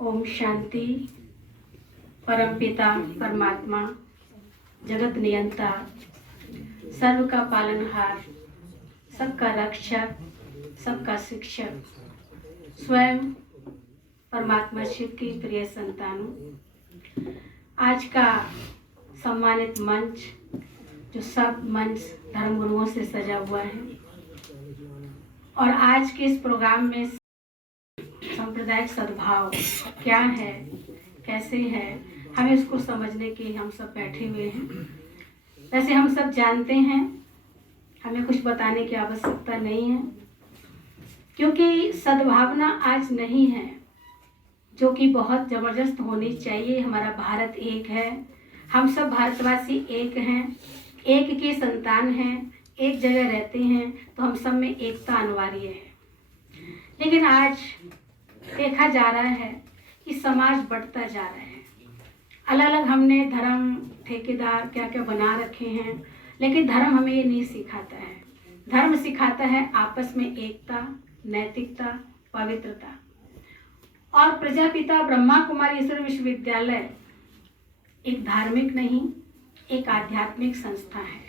ओम शांति। परमपिता परमात्मा, जगत नियंता, सर्व का पालनहार, सबका रक्षक, सबका शिक्षक, स्वयं परमात्मा शिव की प्रिय संतानों, आज का सम्मानित मंच जो सब मंच धर्मगुरुओं से सजा हुआ है और आज के इस प्रोग्राम में सांप्रदायिक सद्भाव क्या है, कैसे है, हमें उसको समझने के हम सब बैठे हुए हैं। वैसे हम सब जानते हैं, हमें कुछ बताने की आवश्यकता नहीं है, क्योंकि सद्भावना आज नहीं है, जो कि बहुत ज़बरदस्त होनी चाहिए। हमारा भारत एक है, हम सब भारतवासी एक हैं, एक के संतान हैं, एक जगह रहते हैं, तो हम सब में एकता अनिवार्य है। लेकिन आज देखा जा रहा है कि समाज बढ़ता जा रहा है। अलग अलग हमने धर्म ठेकेदार क्या क्या बना रखे हैं, लेकिन धर्म हमें ये नहीं सिखाता है। धर्म सिखाता है आपस में एकता, नैतिकता, पवित्रता। और प्रजापिता ब्रह्मा कुमारी ईश्वर विश्वविद्यालय एक धार्मिक नहीं, एक आध्यात्मिक संस्था है,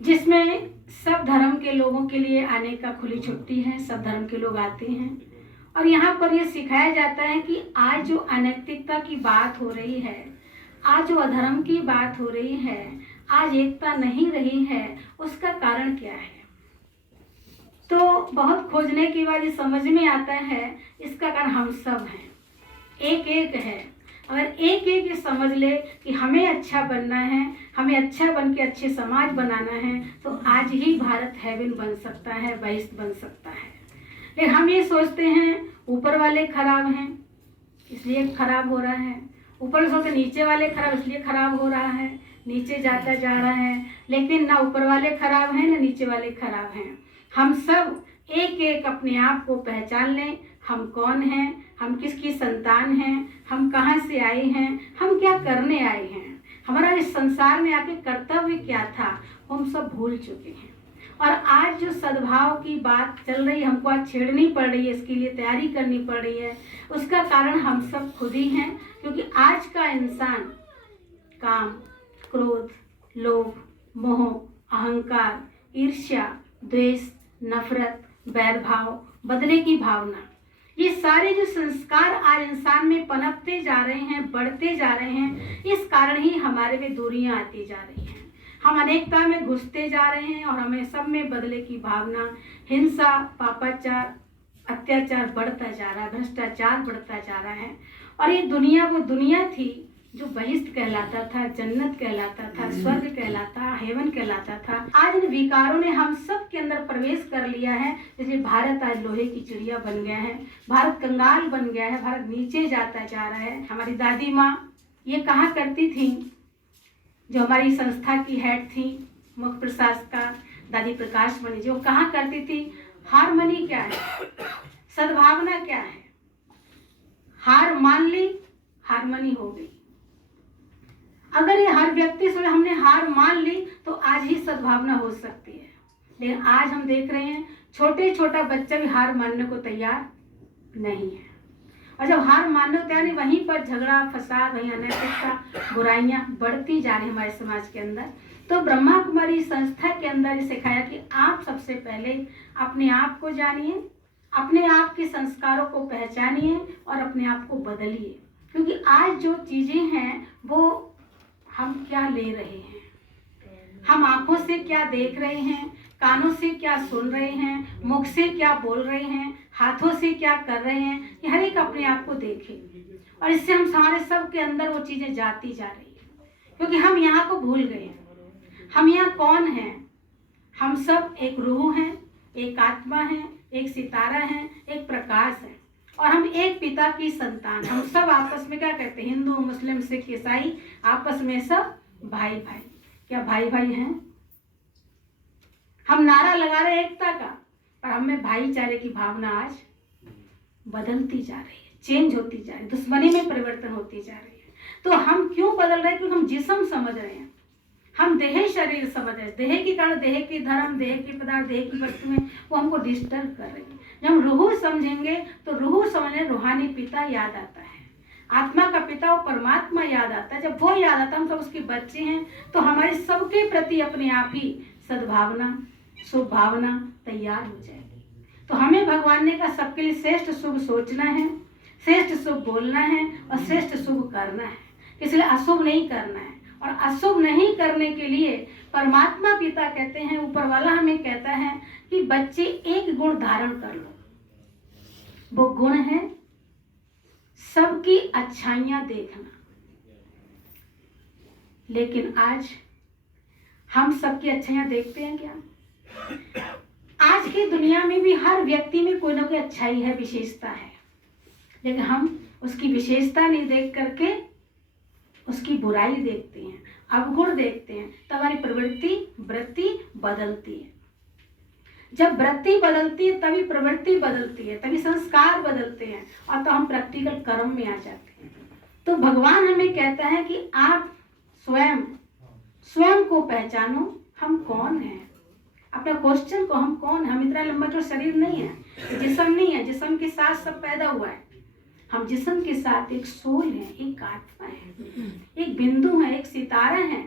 जिसमें सब धर्म के लोगों के लिए आने का खुली छुट्टी है। सब धर्म के लोग आते हैं और यहाँ पर यह सिखाया जाता है कि आज जो अनैतिकता की बात हो रही है, आज जो अधर्म की बात हो रही है, आज एकता नहीं रही है, उसका कारण क्या है। तो बहुत खोजने के बाद ये समझ में आता है, इसका कारण हम सब हैं, एक एक है। अगर एक एक ये समझ ले कि हमें अच्छा बनना है, हमें अच्छा बन के अच्छे समाज बनाना है, तो आज ही भारत हेवन बन सकता है, बहिष्ठ बन सकता है। लेकिन हम ये सोचते हैं ऊपर वाले खराब हैं इसलिए खराब हो रहा है, ऊपर सोचते नीचे वाले खराब इसलिए खराब हो रहा है, नीचे जाता जा रहा है। लेकिन ना ऊपर वाले खराब हैं, ना नीचे वाले खराब हैं। हम सब एक एक अपने आप को पहचान लें, हम कौन हैं, हम किसकी संतान हैं, हम कहाँ से आए हैं, हम क्या करने आए हैं, हमारा इस संसार में आके कर्तव्य क्या था, हम सब भूल चुके हैं। और आज जो सद्भाव की बात चल रही है, हमको आज छेड़नी पड़ रही है, इसके लिए तैयारी करनी पड़ रही है, उसका कारण हम सब खुद ही हैं। क्योंकि आज का इंसान काम, क्रोध, लोभ, मोह, अहंकार, ईर्ष्या, द्वेष, नफरत, बैरभाव, बदले की भावना, ये सारे जो संस्कार आज इंसान में पनपते जा रहे हैं, बढ़ते जा रहे हैं, इस कारण ही हमारे में दूरियां आती जा रही हैं। हम अनेकता में घुसते जा रहे हैं और हमें सब में बदले की भावना, हिंसा, पापाचार, अत्याचार बढ़ता जा रहा है, भ्रष्टाचार बढ़ता जा रहा है। और ये दुनिया वो दुनिया थी जो बहिष्ठ कहलाता था, जन्नत कहलाता था, स्वर्ग कहलाता, हेवन कहलाता था। आज इन विकारों ने हम सब के अंदर प्रवेश कर लिया है, इसलिए भारत आज लोहे की चिड़िया बन गया है, भारत कंगाल बन गया है, भारत नीचे जाता जा रहा है। हमारी दादी माँ ये कहा करती थी, जो हमारी संस्था की हेड थी, मुख्य प्रशासका दादी प्रकाश मणि जी, वो कहा करती थी, हारमनी क्या है, सद्भावना क्या है। हार मान ली, हारमनी हो गई। अगर ये हर व्यक्ति से हमने हार मान ली तो आज ही सद्भावना हो सकती है। लेकिन आज हम देख रहे हैं छोटा बच्चा भी हार मानने को तैयार नहीं है। और जब हार मानने को तैयार नहीं, वहीं पर झगड़ा, फसाद, वहीं अनैतिकता, बुराइयां बढ़ती जा रही हमारे समाज के अंदर। तो ब्रह्मा कुमारी संस्था के अंदर सिखाया कि आप सबसे पहले अपने आप को जानिए, अपने आप के संस्कारों को पहचानिए और अपने आप को बदलिए। क्योंकि आज जो चीजें हैं वो हम क्या ले रहे हैं, हम आंखों से क्या देख रहे हैं, कानों से क्या सुन रहे हैं, मुख से क्या बोल रहे हैं, हाथों से क्या कर रहे हैं, ये हर एक अपने आप को देखे। और इससे हम हमारे सब के अंदर वो चीजें जाती जा रही है, क्योंकि हम यहाँ को भूल गए हैं। हम यहाँ कौन हैं, हम सब एक रूह हैं, एक आत्मा है, एक सितारा है, एक प्रकाश है, और हम एक पिता की संतान। हम सब आपस में क्या कहते हैं, हिंदू, मुस्लिम, सिख, ईसाई, आपस में सब भाई भाई। क्या भाई भाई हैं? हम नारा लगा रहे एकता का, पर हमें भाईचारे की भावना आज बदलती जा रही है, चेंज होती जा रही है, दुश्मनी में परिवर्तन होती जा रही है। तो हम क्यों बदल रहे हैं? क्योंकि हम जिस्म समझ रहे हैं, हम देह शरीर समझ रहे, देह के कारण देह के धर्म, देह के पदार्थ, देह की वस्तुएं वो हमको डिस्टर्ब कर रही है। जब हम रूह समझेंगे तो रूह समझने रूहानी पिता याद आता है, आत्मा का पिता वो परमात्मा याद आता है। जब वो याद आता है, हम सब उसके बच्चे हैं, तो हमारे सबके प्रति अपने आप ही सद्भावना, शुभ भावना तैयार हो जाएगी। तो हमें भगवान ने कहा सबके लिए श्रेष्ठ शुभ सोचना है, श्रेष्ठ शुभ बोलना है और श्रेष्ठ शुभ करना है, इसलिए अशुभ नहीं करना है। और अशुभ नहीं करने के लिए परमात्मा पिता कहते हैं, ऊपर वाला हमें कहता है कि बच्चे एक गुण धारण कर लो, वो गुण है सबकी अच्छाइयां देखना। लेकिन आज हम सबकी अच्छाइयां देखते हैं क्या? आज की दुनिया में भी हर व्यक्ति में कोई ना कोई अच्छाई है, विशेषता है, लेकिन हम उसकी विशेषता नहीं देख करके उसकी बुराई देखते हैं, अवगुण देखते हैं। तो हमारी प्रवृत्ति वृत्ति बदलती है। जब वृत्ति बदलती है तभी प्रवृत्ति बदलती है, तभी संस्कार बदलते हैं, और तो हम प्रैक्टिकल कर्म में आ जाते हैं। तो भगवान हमें कहता है कि आप स्वयं को पहचानो, हम कौन हैं। अपना क्वेश्चन को, हम कौन है। हम इतना लंबा जो शरीर नहीं है, जिस्म नहीं है, जिस्म के साथ सब पैदा हुआ है। हम जिस्म के साथ एक सोल है, एक आत्मा है, एक बिंदु है, एक सितारा है।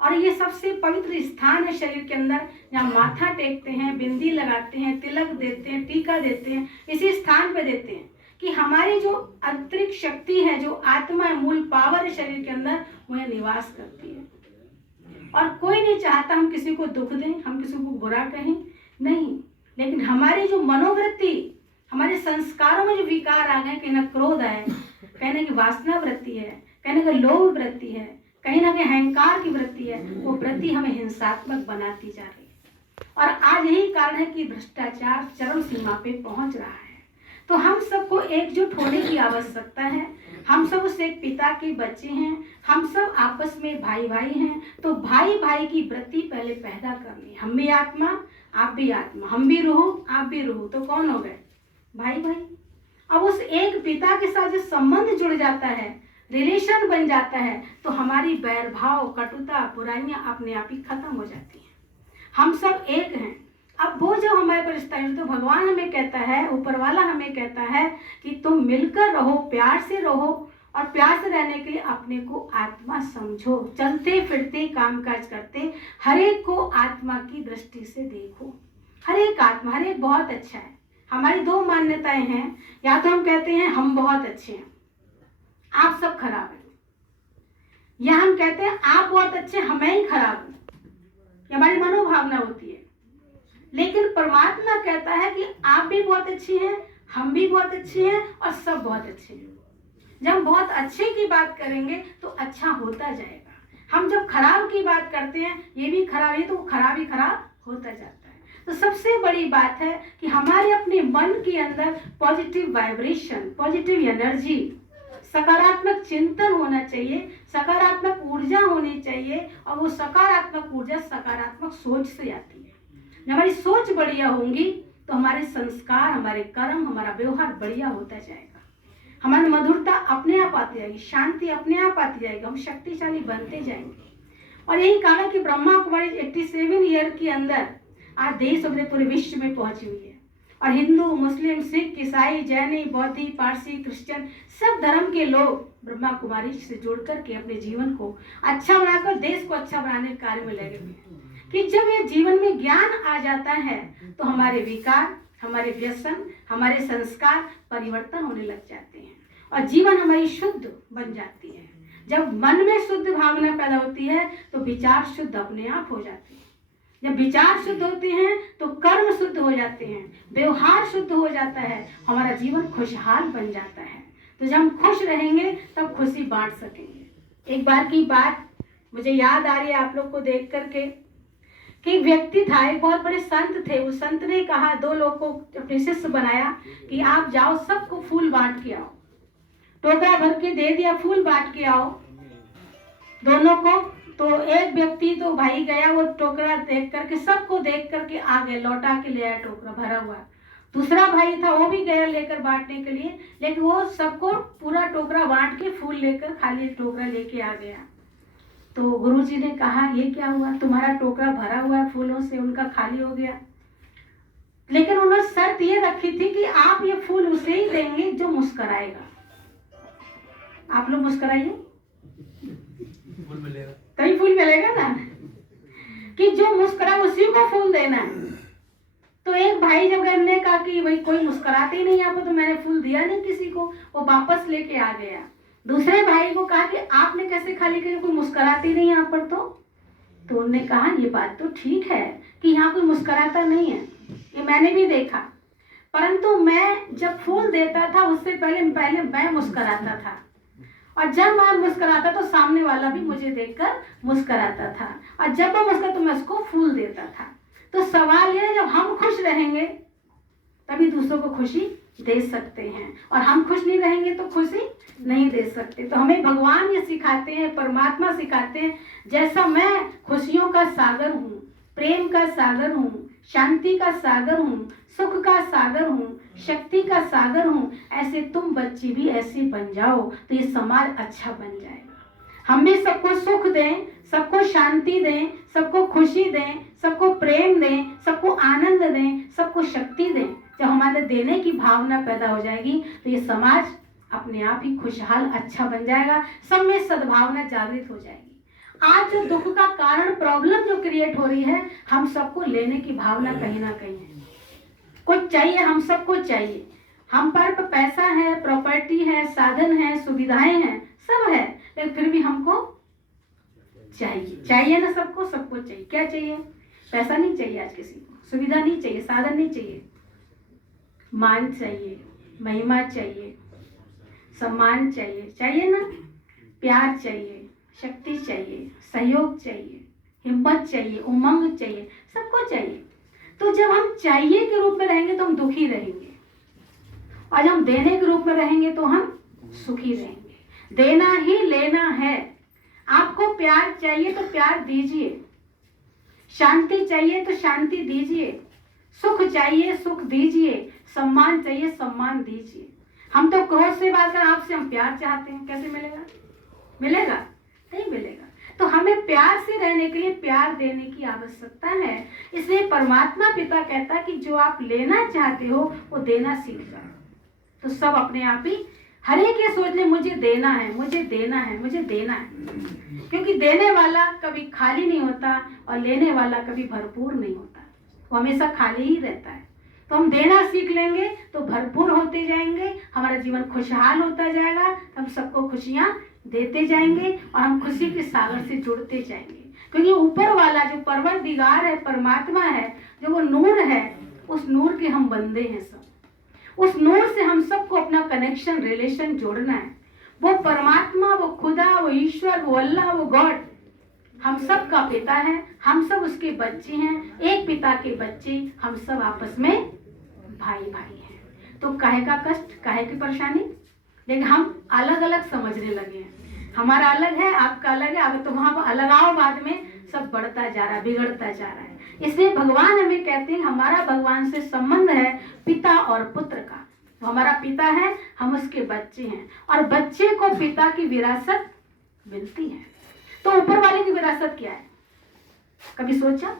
और ये सबसे पवित्र स्थान है शरीर के अंदर, जहाँ माथा टेकते हैं, बिंदी लगाते हैं, तिलक देते हैं, टीका देते हैं, इसी स्थान पे देते हैं कि हमारी जो आंतरिक शक्ति है, जो आत्मा है, मूल पावर है शरीर के अंदर, वह निवास करती है। और कोई नहीं चाहता हम किसी को दुख दें, हम किसी को बुरा कहें, नहीं। लेकिन हमारी जो मनोवृत्ति, हमारे संस्कारों में जो विकार आ गए, कहीं ना क्रोध है, कहीं ना कि वासना वृत्ति है, कहीं ना कि लोभ वृत्ति है, कहीं ना कहीं अहंकार की वृत्ति है, वो वृत्ति हमें हिंसात्मक बनाती जा रही है। और आज यही कारण है कि भ्रष्टाचार चरम सीमा पे पहुंच रहा है। तो हम सबको एकजुट होने की आवश्यकता है। हम सब उस एक पिता के बच्चे हैं, हम सब आपस में भाई भाई हैं। तो भाई भाई की वृत्ति पहले पैदा करनी। हम भी आत्मा, आप भी आत्मा, हम भी रूह, आप भी रूह, तो कौन हो गए? भाई भाई। अब उस एक पिता के साथ जो संबंध जुड़ जाता है, रिलेशन बन जाता है, तो हमारी बैर भाव, कटुता, बुराइयां अपने आप ही खत्म हो जाती हैं। हम सब एक हैं। अब वो जो हमारे पर रिश्ता है, तो भगवान हमें कहता है, ऊपर वाला हमें कहता है कि तुम मिलकर रहो, प्यार से रहो, और प्यार से रहने के लिए अपने को आत्मा समझो। चलते फिरते काम काज करते हर एक को आत्मा की दृष्टि से देखो। हर एक आत्मा, हर एक बहुत अच्छा है। हमारी दो मान्यताएं हैं, या तो हम कहते हैं हम बहुत अच्छे हैं, आप सब खराब हैं, या हम कहते हैं आप बहुत अच्छे, हमें ही खराब है। ये हमारी मनोभावना होती है। लेकिन परमात्मा कहता है कि आप भी बहुत अच्छे हैं, हम भी बहुत अच्छे हैं, और सब बहुत अच्छे हैं। जब हम बहुत अच्छे की बात करेंगे तो अच्छा होता जाएगा। हम जब खराब की बात करते हैं, ये भी खराब है, तो खराब ही खराब होता जाता है। तो सबसे बड़ी बात है कि हमारे अपने मन के अंदर पॉजिटिव वाइब्रेशन, पॉजिटिव एनर्जी, सकारात्मक चिंतन होना चाहिए, सकारात्मक ऊर्जा होनी चाहिए। और वो सकारात्मक ऊर्जा सकारात्मक सोच से आती है। जब हमारी सोच बढ़िया होंगी तो हमारे संस्कार, हमारे कर्म, हमारा व्यवहार बढ़िया होता जाएगा। हमारी मधुरता अपने आप आती जाएगी, शांति अपने आप आती जाएगी, हम शक्तिशाली बनते जाएंगे। और यही कारण कि ब्रह्मा कुमारी 87 ईयर के अंदर आज देश और पूरे विश्व में पहुंची हुई है। और हिंदू, मुस्लिम, सिख, ईसाई, जैनी, बौद्धि, पारसी, क्रिश्चियन, सब धर्म के लोग ब्रह्मा कुमारी से जुड़ करके अपने जीवन को अच्छा बनाकर देश को अच्छा बनाने के कार्य में लगे हुए हैं। कि जब ये जीवन में ज्ञान आ जाता है तो हमारे विकार, हमारे व्यसन, हमारे संस्कार परिवर्तन होने लग जाते हैं और जीवन हमारी शुद्ध बन जाती है। जब मन में शुद्ध भावना पैदा होती है तो विचार शुद्ध अपने आप हो जाते हैं। जब विचार शुद्ध होते हैं तो कर्म शुद्ध हो जाते हैं, व्यवहार शुद्ध हो जाता है, हमारा जीवन खुशहाल बन जाता है। तो जब हम खुश रहेंगे तब खुशी बांट सकेंगे। एक बार की बात मुझे याद आ रही है आप लोग को देख करके कि एक व्यक्ति था, एक बहुत बड़े संत थे। उस संत ने कहा, 2 लोग को अपने शिष्य बनाया कि आप जाओ सबको फूल बांट के आओ। टोकरा भर के दे दिया, फूल बांट के आओ दोनों को। तो एक व्यक्ति तो भाई गया, वो टोकरा देख करके, सबको देख करके आ गया, लौटा के ले आया टोकरा भरा हुआ। दूसरा भाई था, वो भी गया लेकर बांटने के लिए, लेकिन वो सबको पूरा टोकरा बांट के फूल लेकर खाली टोकरा लेके आ गया। तो गुरुजी ने कहा ये क्या हुआ, तुम्हारा टोकरा भरा हुआ है फूलों से, उनका खाली हो गया। लेकिन उन्होंने शर्त ये रखी थी कि आप ये फूल उसे ही देंगे जो मुस्कुराएगा। आप लोग मुस्कुराइए, फूल मिलेगा, तभी फूल मिलेगा ना, कि जो मुस्कुरा उसी को फूल देना है। तो एक भाई जब ने कहा कि भाई कोई मुस्कुराते ही नहीं यहाँ पर, तो मैंने फूल दिया नहीं किसी को, वो वापस लेके आ गया। दूसरे भाई को कहा कि आपने कैसे खाली किया, कोई मुस्कुराते ही नहीं यहाँ पर। तो उन्होंने कहा ये बात तो ठीक है कि यहाँ कोई मुस्कुराता नहीं है, ये मैंने भी देखा, परंतु मैं जब फूल देता था उससे पहले मैं मुस्कुराता था, और जब मैं मुस्कुराता तो सामने वाला भी मुझे देखकर मुस्कुराता था, और जब वो मुस्कुराता तो मैं उसको फूल देता था। तो सवाल ये, जब हम खुश रहेंगे तभी दूसरों को खुशी दे सकते हैं, और हम खुश नहीं रहेंगे तो खुशी नहीं दे सकते। तो हमें भगवान ये सिखाते हैं, परमात्मा सिखाते हैं, जैसा मैं खुशियों का सागर हूँ, प्रेम का सागर हूँ, शांति का सागर हूँ, सुख का सागर हूँ, शक्ति का सागर हूँ, ऐसे तुम बच्चे भी ऐसे बन जाओ तो ये समाज अच्छा बन जाएगा। हम भी सबको सुख दें, सबको शांति दें, सबको खुशी दें, सबको प्रेम दें, सबको आनंद दें, सबको शक्ति दें। जब हमारे देने की भावना पैदा हो जाएगी तो ये समाज अपने आप ही खुशहाल अच्छा बन जाएगा, सब में सद्भावना जागृत हो जाएगी। आज जो दुख का कारण, प्रॉब्लम जो क्रिएट हो रही है, हम सबको लेने की भावना कहीं ना कहीं है। कुछ चाहिए, हम सबको चाहिए, हम पर पैसा है, प्रॉपर्टी है, साधन है, सुविधाएं हैं, सब है, लेकिन फिर भी हमको चाहिए ना, सबको चाहिए। क्या चाहिए? पैसा नहीं चाहिए आज किसी को, सुविधा नहीं चाहिए, साधन नहीं चाहिए, मान चाहिए, महिमा चाहिए, सम्मान चाहिए ना, प्यार चाहिए, शक्ति चाहिए, सहयोग चाहिए, हिम्मत चाहिए, उमंग चाहिए, सबको चाहिए। तो जब हम चाहिए के रूप में रहेंगे तो हम दुखी रहेंगे, और जब हम देने के रूप में रहेंगे तो हम सुखी रहेंगे। देना ही लेना है। आपको प्यार चाहिए तो प्यार दीजिए, शांति चाहिए तो शांति दीजिए, सुख चाहिए सुख दीजिए, सम्मान चाहिए सम्मान दीजिए। हम तो क्रोध से बात कर, आपसे हम प्यार चाहते हैं, कैसे मिलेगा? मिलेगा? नहीं मिलेगा। तो हमें प्यार से रहने के लिए प्यार देने की आवश्यकता है। इसलिए परमात्मा पिता कहता है कि जो आप लेना चाहते हो वो देना सीख जाओ। तो सब अपने आप ही हर एक ये सोच ले, मुझे देना है, मुझे देना है, मुझे देना है, क्योंकि देने वाला कभी खाली नहीं होता और लेने वाला कभी भरपूर नहीं होता, वो हमेशा खाली ही रहता है। तो हम देना सीख लेंगे तो भरपूर होते जाएंगे, हमारा जीवन खुशहाल होता जाएगा, हम सबको खुशियां देते जाएंगे और हम खुशी के सागर से जुड़ते जाएंगे। क्योंकि ऊपर वाला जो परवरदिगार है, परमात्मा है, जो वो नूर है, उस नूर के हम बंदे हैं सब। उस नूर से हम सबको अपना कनेक्शन, रिलेशन जोड़ना है। वो परमात्मा, वो खुदा, वो ईश्वर, वो अल्लाह, वो गॉड हम सब का पिता है, हम सब उसके बच्चे हैं, एक पिता के बच्चे, हम सब आपस में भाई भाई हैं। तो काहे का कष्ट, काहे की परेशानी? लेकिन हम अलग अलग समझने लगे हैं, हमारा अलग है, आपका अलग है, अब तो वहां अलगाववाद में सब बढ़ता जा रहा है, बिगड़ता जा रहा है। इसलिए भगवान हमें कहते हैं, हमारा भगवान से संबंध है पिता और पुत्र का। तो हमारा पिता है, हम उसके बच्चे हैं, और बच्चे को पिता की विरासत मिलती है। तो ऊपर वाले की विरासत क्या है? कभी सोचा?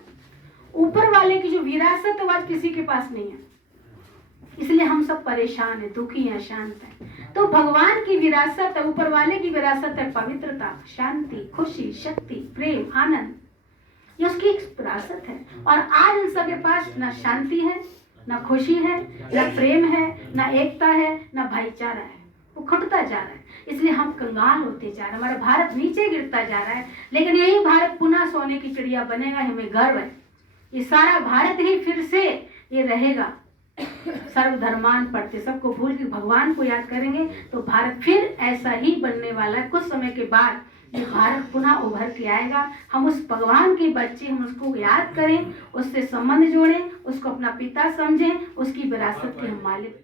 ऊपर वाले की जो विरासत है वो आज किसी के पास नहीं है, इसलिए हम सब परेशान हैं, दुखी हैं, अशांत हैं। तो भगवान की विरासत है, ऊपर वाले की विरासत है पवित्रता, शांति, खुशी, शक्ति, प्रेम, आनंद, ये उसकी एक विरासत है। और आज इन सबके पास ना शांति है, ना खुशी है, ना प्रेम है, ना एकता है, ना भाईचारा है, वो घटता जा रहा है। इसलिए हम कंगाल होते जा रहे हैं, हमारा भारत नीचे गिरता जा रहा है। लेकिन यही भारत पुनः सोने की चिड़िया बनेगा, हमें गर्व है। ये सारा भारत ही फिर से ये रहेगा, सर्वधर्मान पढ़ते, सबको भूल के भगवान को याद करेंगे तो भारत फिर ऐसा ही बनने वाला है। कुछ समय के बाद ये भारत पुनः उभर के आएगा। हम उस भगवान के बच्चे, हम उसको याद करें, उससे संबंध जोड़ें, उसको अपना पिता समझें, उसकी विरासत के हम मालिक